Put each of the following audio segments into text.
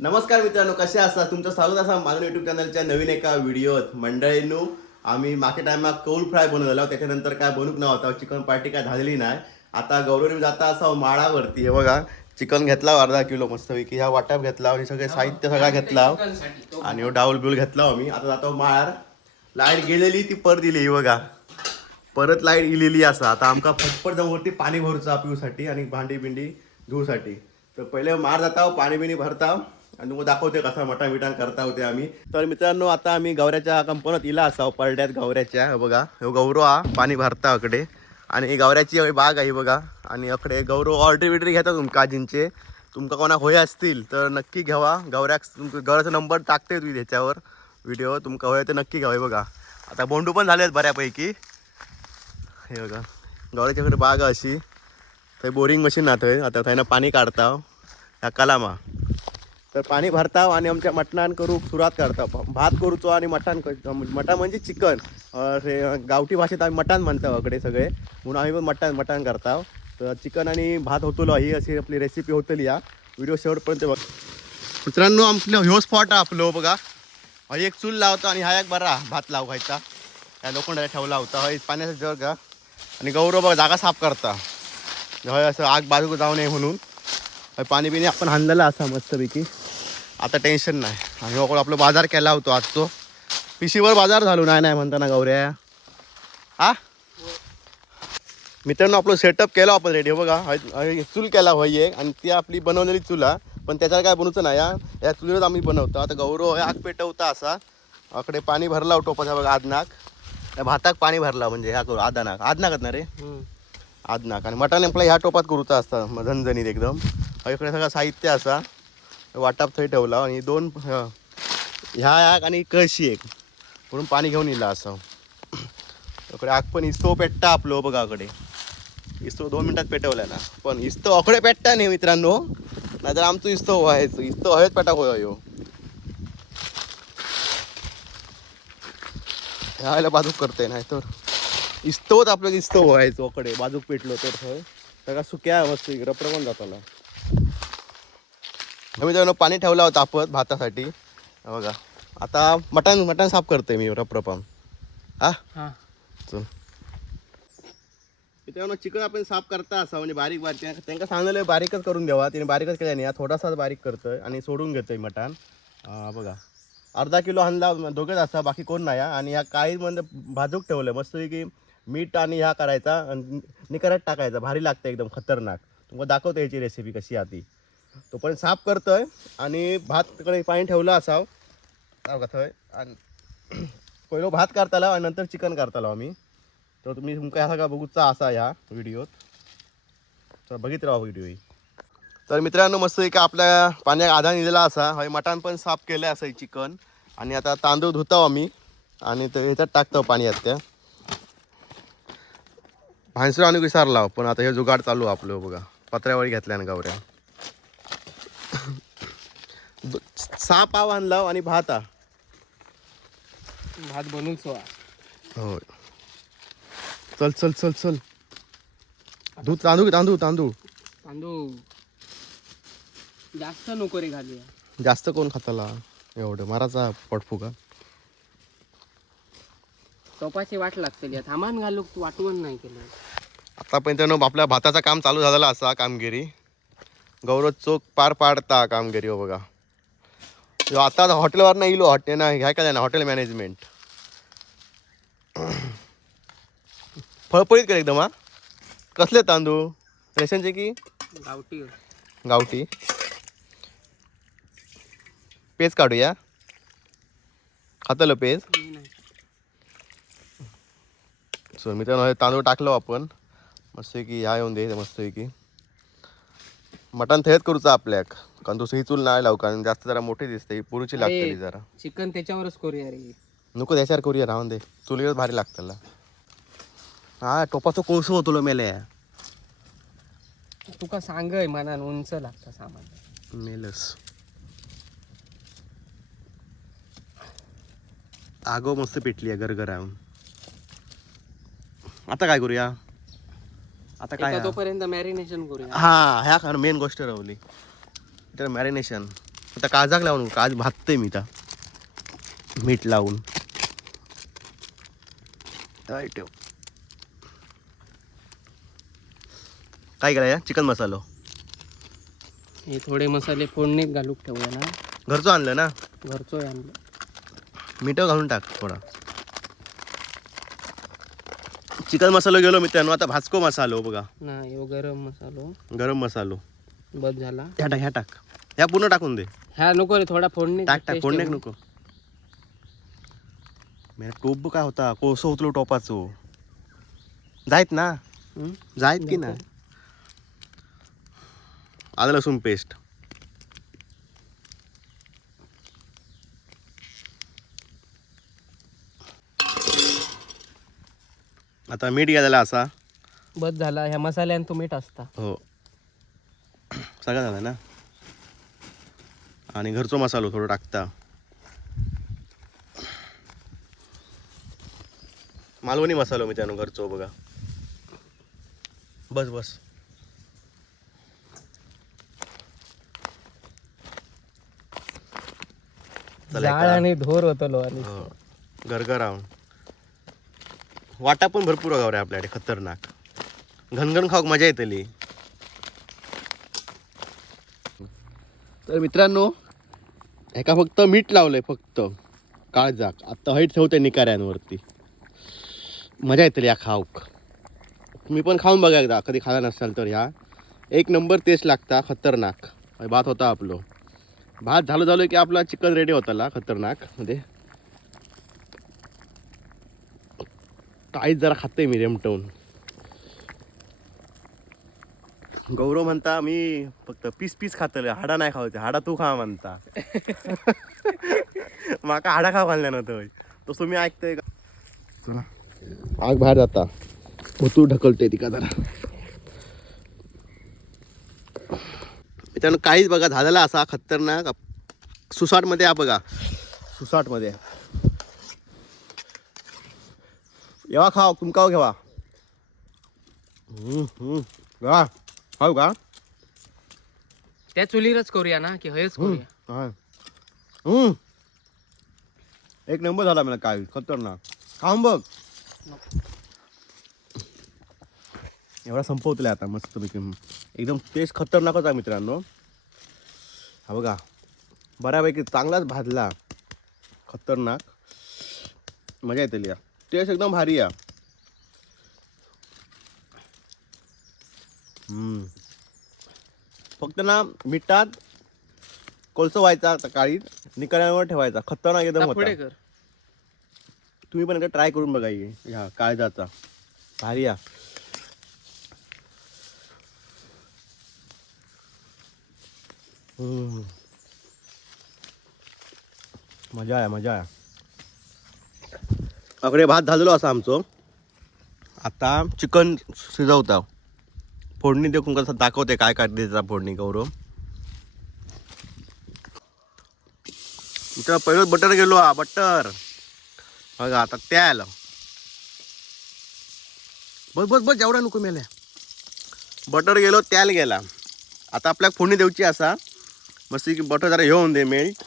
नमस्कार मित्रांनो, कसे असतात? तुमचं स्वागत असा माझ्या युट्यूब चॅनलच्या नवीन एका व्हिडिओत. मंडळींनो, आम्ही मागे टायमाक कौल फ्राय बनवलेला, त्याच्यानंतर काय बनूक नव्हता, चिकन पार्टी काय झालेली नाही. आता गौरवने जाता असा माळावरती हे बघा, चिकन घेतला अर्धा किलो मस्तपैकी, ह्या वाटाप घेतला आणि सगळे साहित्य सगळा घेतला आणि डाऊल बिऊल घेतला आम्ही. आता जातो माळार. लाईट गेलेली ती पर दिली ही बघा, परत लाईट इलेली असा. आता आमका फटफट जाऊन वरती पाणी भरूचा पिऊसाठी आणि भांडी बिंडी धुवसाठी. तर पहिले मार जाता, पाणी बिणी भरता आणि मग दाखवते कसा मटण बिटण करता होते आम्ही. तर मित्रांनो, आता आम्ही गौऱ्याच्या कंपनीत इला असा पडड्यात गौऱ्याच्या. हे बघा, हे गौरव हा पाणी भरता अकडे आणि गौऱ्याची बाग आहे बघा. आणि अकडे गौरव ऑर्डर बिर्डरी घेतात काजींचे. तुमका कोणाक होय असतील तर नक्की घ्यावा. गौऱ्याचा नंबर टाकते तुम्ही त्याच्यावर व्हिडिओ. तुमका होय तर नक्की घ्यावा. हे बघा, आता बोंडू पण झाले आहेत बऱ्यापैकी. हे बघा, गौऱ्याच्याकडे बाग अशी. थंय बोरिंग मशीन ना, थंय आता थंय पाणी काढता ह्या कलामा. तर पाणी भरताव आणि आमच्या मटणान करू सुरुवात करता. भात करूचो आणि मटण म्हणजे चिकन. गावठी भाषेत आम्ही मटण म्हणतो अकडे सगळे, म्हणून आम्ही पण मटण करताव. तर चिकन आणि भात होतलो, ही अशी आपली रेसिपी होतली. या व्हिडिओ शेवटपर्यंत बघ मित्रांनो. आपलं ह्यो स्पॉट आपलो बघा. हा एक चूल लावता आणि हा एक बरा भात लावायचा. या लोखंडाला ठेवला होता. हा पाण्याचा जग का आणि गौरव बघा जागा साफ करता. हय असं आग बाजूक जाऊ नये म्हणून पाणी बिणी आपण आणलेला असा मस्तपैकी. आता टेन्शन नाही. आणि ओळख आपलं बाजार केला होतो आजचो. पिशीवर बाजार झालो नाही म्हणता ना गौऱ्या. हा मित्रांनो, आपलं सेटअप केला आपण रेडी. बघा, चूल केला होय एक आणि ती आपली बनवलेली चुला. पण त्याच्याला काय बनवचं नाही, या चुलीवर आम्ही बनवतो. आता गौरव आग पेटवता असा. अकडे पाणी भरला टोपाचा बघा आदनाक. त्या भाताक पाणी भरला म्हणजे ह्या करू आदनाकच ना रे, आदनाक. आणि मटण आपला ह्या टोपात करूचा असता झणझणीत एकदम. इकडे सगळं साहित्य असा वाटाप थंय ठेवला आणि दोन ह्या आग आणि कळशी एक म्हणून पाणी घेऊन येला असं. इकडे आग पण इस्तो पेटता आपलो बघा. अकडे इस्तो 2 मिनिटात पेटवलेला. पण इस्तो अकडे पेटता नाही मित्रांनो, नाहीतर आमचं इस्तो व्हायचं. इस्तो हवेत पेटा होय हो. ह्याला बाजूक करते नाही तर इस्तोच आपलं इस्तो व्हायचो. अकडे बाजूक पेटलो तर थंय सगळा सुक्या मस्त रपर पण जाताला. मित्रांनो, पाणी ठेवला होता तापत भातासाठी बघा. आता मटण साफ करतोय मी रपरपाम. हा चल मित्रांनो, चिकन आपण साफ करता असा म्हणजे बारीक त्यांना सांगलेलं बारीकच करून द्यावा. तिने बारीकच केल्या नाही, थोडासा बारीक करतोय आणि सोडून घेतोय मटण. बघा, अर्धा किलो आणला दोघेच असा, बाकी कोण नाही. आणि ह्या काही म्हणजे भाजूक ठेवलं मस्त की मीठ आणि ह्या करायचा आणि निकरात टाकायचा. भारी लागतं एकदम खतरनाक. तुम्हाला दाखवतो याची रेसिपी कशी आहे ती. तो पण साफ करतोय आणि भात तिकडे पाणी ठेवला असाव थंय. आणि पहिलं भात काढताला आणि नंतर चिकन काढताला आम्ही. तर तुम्ही तुमका ह्या सगळा बघूचा असा ह्या व्हिडिओत. तर बघित राहा व्हिडिओ ही. तर मित्रांनो, मस्त एक आपल्या पाण्यात आधा निघाला असा. हय मटण पण साफ केलं असं चिकन. आणि आता तांदूळ धुताव आम्ही आणि ते ह्याच्यात टाकतो पाण्यात. त्या भांसर आणि विसरला, पण आता हे जुगाड चालू आपलं बघा. पत्र्यावळी घेतल्यानं गावऱ्या 6 पाव आणला आणि भात बनवून होय. चल चल चल चल दूध तांदूळ तांदूळ तांदूळ तांदूळ जास्त नको रे घालूया. जास्त कोण खाताला एवढं माराचा पटफुगा. टोपाची वाट लागतली, थांबान घालू वाटवण नाही केलं. आतापर्यंत आपल्या भाताचं काम चालू झालेलं असा कामगिरी. गौरव चोख पार पाडता कामगिरी. हो बघा, आता हॉटेलवर नाही इलो. हॉटेल ना घ्या का ना, हॉटेल मॅनेजमेंट फळफळीत कर एकदम. कसले तांदूळ रेशनचे की गावठी गावठी? पेज काढूया, खातलं पेज. सो मित्रांनो, तांदूळ टाकलो आपण मस्त की ह्या येऊन दे मस्त की. मटण थेट करूचा आपल्याक, कारण दुसरी चूल नाही लावू, कारण जास्त जरा मोठी दिसते. पुरूची लागतली जरा. चिकन त्याच्यावरच करूया रे. नको त्याच्यावर करूया, राहून दे. चुलीवर भारी लागतला. हा टोपाचं कोळसं होतो मेले. तुका सांगय मनान उंच लागतं सामान मेलस. आगो मस्त पेटली आहे गरगरावून. आता काय करूया? आता काय तोपर्यंत मॅरिनेशन करूया. हा ह्या मेन गोष्ट राहिली तर मॅरिनेशन. आता काजाक लावून काज भाजतोय मी आता मीठ लावून. ठेव काय करायचं चिकन मसालो हे थोडे मसाले फोडणीत घालूक ठेवूया ना. घरचं आणलं ना. घरचो आणलं. मीठ घालून टाक थोडा. चिकन मसालो गेलो मित्रांनो. आता भाजको मसालो बघा. नाही यो गरम मसालो. गरम मसालो बस झाला. ह्या टाक ह्या पूर्ण टाकून दे. ह्या नको रे थोडा फोडणी टाक फोडण्याक नको. मेरा टोप काय होता कोसो होतलो टोपाचो जायत ना. जायत की नाही. आलं लसूण पेस्ट आता मीठ घ्यायला असा. बस झाला. ह्या मसाल्यान तो मीठ असता. हो सगळं झालं ना. आणि घरचो मसालो थोडं टाकता. मालवणी मसालो मी त्यानं घरचो बघा. बस बस जाळ आणि धोर होतलो. आणि गरगरावून वाटा पण भरपूर गाव रे आपल्याकडे खतरनाक. घनघन खाऊक मजा येतली. तर मित्रांनो एका फक्त मीठ लावलंय फक्त काळजाक. आता हईट ठेवते निकाऱ्यांवरती. मजा येतली या खाऊक. मी पण खाऊन बघा एकदा कधी खाला नसाल तर. ह्या एक नंबर टेस्ट लागता खतरनाक. भात होता आपलं. भात झालं की आपला चिकन रेडी होताला खतरनाक मध्ये. काहीच जरा खाते मी रेमटवून. गौरव म्हणता मी फक्त पीस पीस खातले हाडा नाही खावते. हाडा तू खा म्हणता. माका हाडा खाव घालल्या नव्हतं तसं मी ऐकतोय का. चला आग बाहेर जाता तू ढकलतोय तिका जरा. मित्रांनो काहीच बघा झालेला असा खतरनाक. सुसाटमध्ये हा बघा. सुसाटमध्ये येवा खाव तुमका घेवा. गा खाऊ का. त्या चुलीवरच करूया ना की हेच करूया. एक नंबर झाला मला काय खतरनाक. खाऊन बघ. एवढा संपवतले आता मस्त पैकी. एकदम टेस्ट खतरनाकच आहे मित्रांनो. हा बघा बऱ्यापैकी चांगलाच भाजला. खतरनाक मजा येतली. टेस्ट एकदम भारी आहे. फक्त ना मिठात कोळसा व्हायचा सकाळी निकाऱ्यांवर ठेवायचा. खतरनाक एकदम होता. तुम्ही पण एकदा ट्राय करून बघा. ह्या काळजाचा भारी आहे. मजा आहे मजा आहे. अकडे भात झालेलो असा आमचं. आता चिकन शिजवता. फोडणी देऊन कसं दाखवते काय काय द्यायचा फोडणी गौरव. इथं पहिलं बटर गेलो. बटर बघा आता तेल. बस बस बस जेवढा नको मेल्या. बटर गेलो तेल गेला. आता आपल्याला फोडणी देऊची असा. मस्त की बटर जरा घेऊन दे मेल्ट.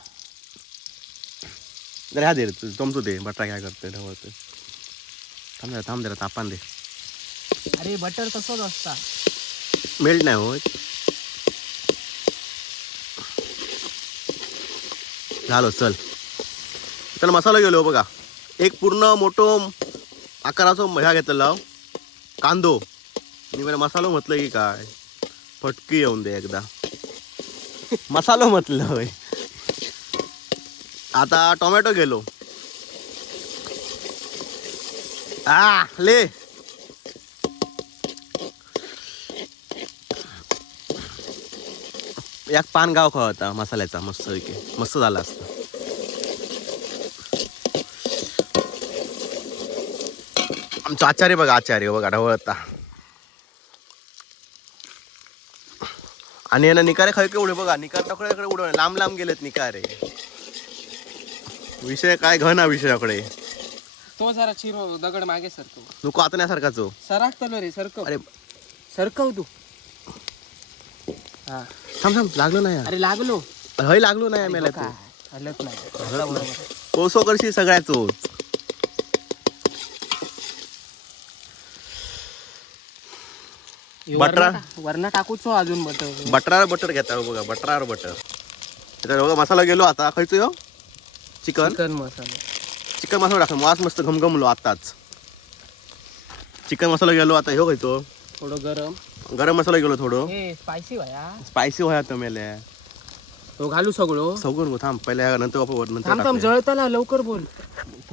जरा ह्या दे तुमचं दे. बटर काय करते ढवळते. थांब जरा तापान दे. अरे बटर तसंच असता. मेल्ट नाही होत. झालं चल. त्याला मसाला गेलो बघा. एक पूर्ण मोठो आकाराचा ह्या घेतला कांदो. मी मला मसालो म्हटलं की काय फटकी येऊन दे एकदा. मसालो म्हटलं होय. आता टोमॅटो गेलो. ले एक पान गाव खावा होता मसाल्याचा मस्त मस्त झाला असता. आमचा आचार्य बघा. आचार्य बघा ढवळता. आणि यांना निकारे खाय केवढे बघा. निकार टाकड्याकडे उडवणे लांब लांब गेलेत निकारे. विषय काय घना विषयाकडे. तो जरा चिरो दगड मागे सरकव. नको आता नाही जो सरकतलो रे. सरकव. अरे सरकव तू. हा थांब लागलो नाही. अरे लागलो. हय लागलो नाही आम्हाला तू हलत नाही आता बरोबर आहे. कोसो करशी सगळ्याचोच. हे बटरा. वरना टाकूच अजून बटर. बटरावर बटर घेता हो बघा, बटरावर बटर. त्याच्यावर बघा मसाला गेलो आता खायचो यो चिकन. चिकन मसाला. चिकन मसाला टाकला वास मस्त घमघमलो आताच. चिकन मसाला गेलो आता ह्यो खायचो. थोडं गरम. गरम मसाला गेलो थोडं हे स्पायसी व्हाया. स्पायसी व्हाया तर मेले तो घालू सगळं. सगळं थांब पहिल्या नंतर वापर नंतर थांब थांब जळताला लवकर बोल.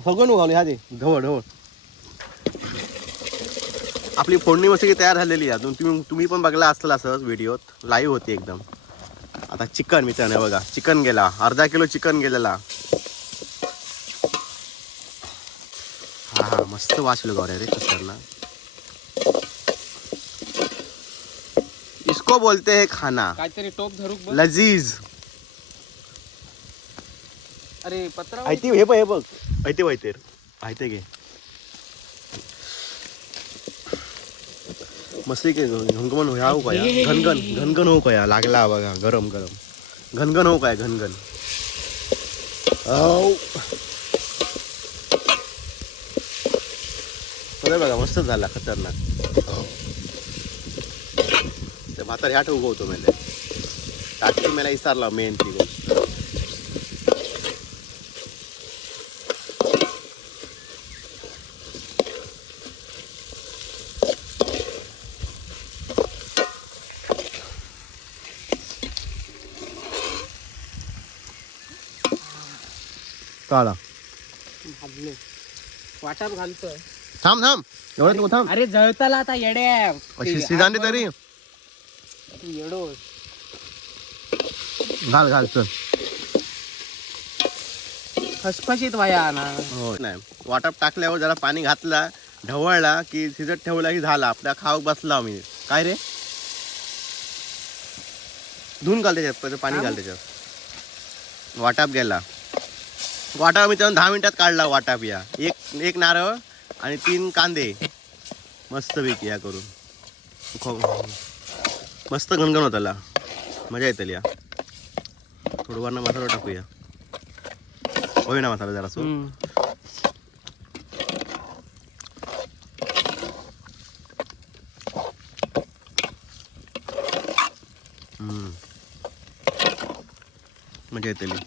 सगळं घालू ह्या दे ढवळ ढवळ. आपली फोडणी मस्त तयार झालेली आहे. तुम्ही पण बघला असला असंच व्हिडिओत लाईव्ह होती एकदम. आता चिकन मित्रांनो बघा चिकन गेला, अर्धा किलो चिकन गेलेला. हा हा मस्त वाचलो गौऱ्या रे खतरनाक. इसको बोलते हैं खाना काहीतरी टोप धरूक बघ. लजीज. अरे पत्रा. ऐती हे बघ हे बघ ऐते वायते ऐते घे मस्त की घनघन ह्या हो काय घनघन घनघन हो काय लागला बघा गरम गरम घनघन हो काय घनघन. बघा मस्त झाला खतरनाक. ते म्हातार ह्या उगवतो मेले टाकी मला विचारला मेन ती गोष्ट. काळा भाजले. वाटाप घालतोय. थांब थांब एवढं तू थांब. अरे जळताला आता येड्या. अशी शिजांडी तरी येडो. घाल घाल चल. खसखशीत व्हाया ना. हो नाही वाटप टाकल्यावर जरा पाणी घातला ढवळला की शिजत ठेवला की झाला आपल्या खाऊ बसला आम्ही. काय रे धुवून घाल त्याच्यात पहिलं पाणी घाल त्याच्यात. वाटाप गेला. वाटाप मी त्यानं 10 मिनिटात काढला वाटाप. या एक नारळ आणि 3 कांदे मस्त पैकी या करून मस्त घनघन होताला मजा येतली. या थोडं वरनं मसाला टाकूया होय ना मसाला जरा सो. मजा येतली.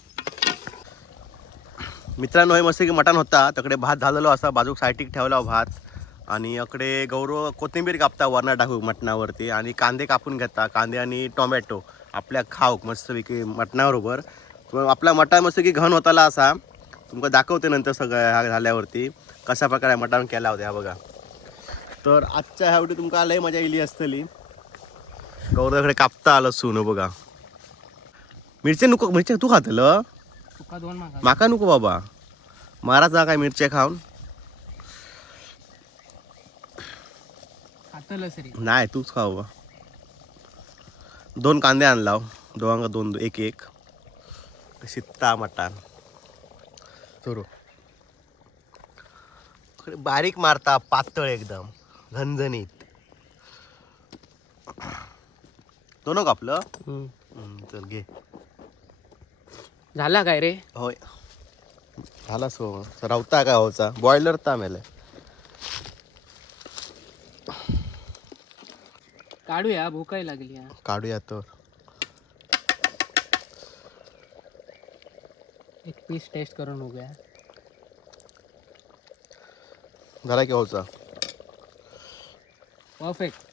मित्रांनो हे मस्त की मटण होता. तकडे भात झालेलो असा बाजूक सायटीक ठेवला भात. आणि इकडे गौरव कोथिंबीर कापता वरना टाकू मटणावरती आणि कांदे कापून घेता. कांदे आणि टोमॅटो आपल्या खाऊक मस्तपैकी मटणाबरोबर. आपला मटण मस्त की घन होताला असा. तुमका दाखवते नंतर सगळं ह्या झाल्यावरती कशा प्रकारे मटण केला होता ह्या बघा. तर आजच्या ह्यावटी तुमका लय मजा येईल असतली. गौरवकडे कापता आलं सून बघा. मिरची नको मिरची तू खातलं माका नको बाबा. मारा जा काय मिरच्या खाऊन. नाही तूच खाऊ. 2 कांदे आणला दोघांका 2 एक शित्ता मटण चोरू बारीक मारता पातळ एकदम झणझणीत. दोन कापलं चल घे. झाला काय रे. होय झाला सो रावता काय होचा बॉयलर ता मेले. काढूया भूकाही लागली. काढूया तर एक पीस टेस्ट करून बघूया. झाला की होचा परफेक्ट.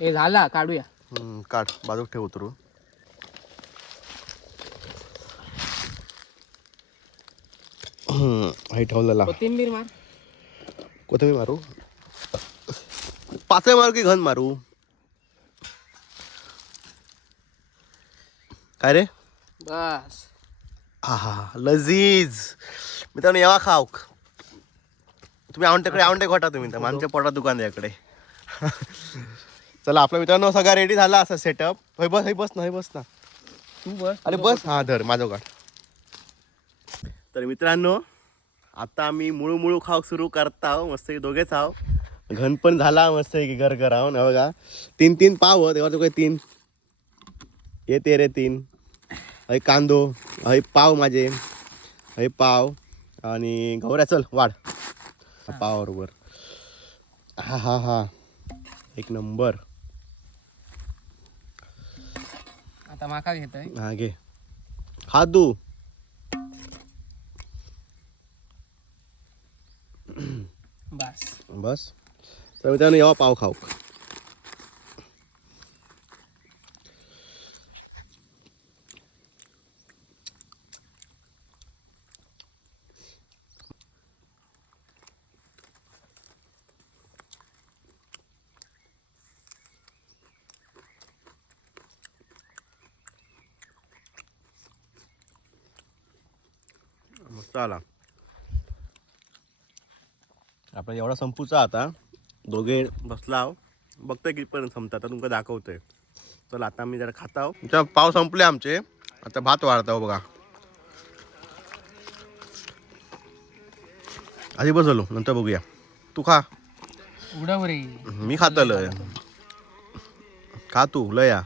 हे झाला काढूया. काढ बाजूक ठेव उतरू. हे ठेवलेला कोथिंबीर मार. कोथिंबीर मारू 5 मारू की घन मारू काय रे. बस हा हा लजीज. मित्रांनो येवा खाऊक. तुम्ही आवडते खोटा तुम्ही तर आमच्या पोटात दुकान आहे इकडे. चला आपल्या मित्रांनो सगळा रेडी झाला असा सेटअप. हे बस ना तू बस. अरे बस हा धर माझं काढ. तर मित्रांनो आता आम्ही मुळू खाऊक सुरू करता. मस्त दोघेच आहो घन पण झाला मस्त आहे की घर राहून बघा 3 पाव तेव्हा तो काय 3 येते रे 3 हय कांदो हय पाव माझे हय पाव आणि गौऱ्या चल वाढ पाव बरोबर हा हा हा एक नंबर आता माका घेतोय हा घे खा तू बस बस तर मित्रांनो यावा पाव खाऊ मस्त आला आपला एवढा संपूचा आता दोघे बसला बघतोय कितीपर्यंत संपता आता तुमका दाखवतोय चला आता आम्ही जरा खाता पाव संपले आमचे आता भात वाढता बघा आधी बसलो नंतर बघूया तू खा उडव रे मी खातलोय खा तू लया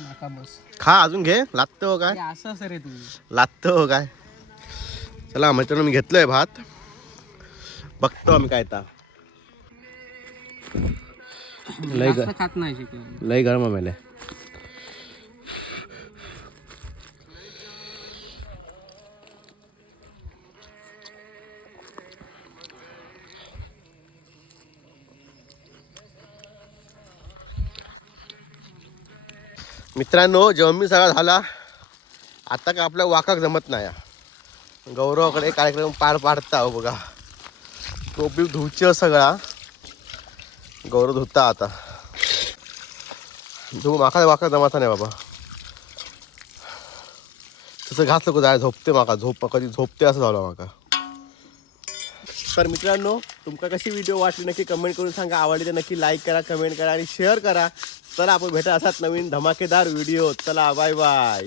माका बस खा अजून घे लागतं हो काय हे असं रे तू लागतं हो काय चला मित्रांनो मी घेतलोय भात बघतो आम्ही काय ता लय जास्त खात नाही चिकन लय गरम मेले मित्रांनो जेवण मी सगळा झाला आता का आपल्या वाकाक जमत नाही गौरवाकडे कार्यक्रम पार पाडता हो बघा टोपी धुवची सगळा गौरव धुता आता धुवू माका वाका जमाचा नाही बाबा तसं घासलं को जाय झोपते माका कधी झोपते असं झालं माका तर मित्रांनो तुमका कशी व्हिडिओ वाटली नक्की कमेंट करून सांगा आवडली तर नक्की लाईक करा कमेंट करा आणि शेअर करा चला आपण भेटा असाच नवीन धमाकेदार व्हिडिओ चला बाय बाय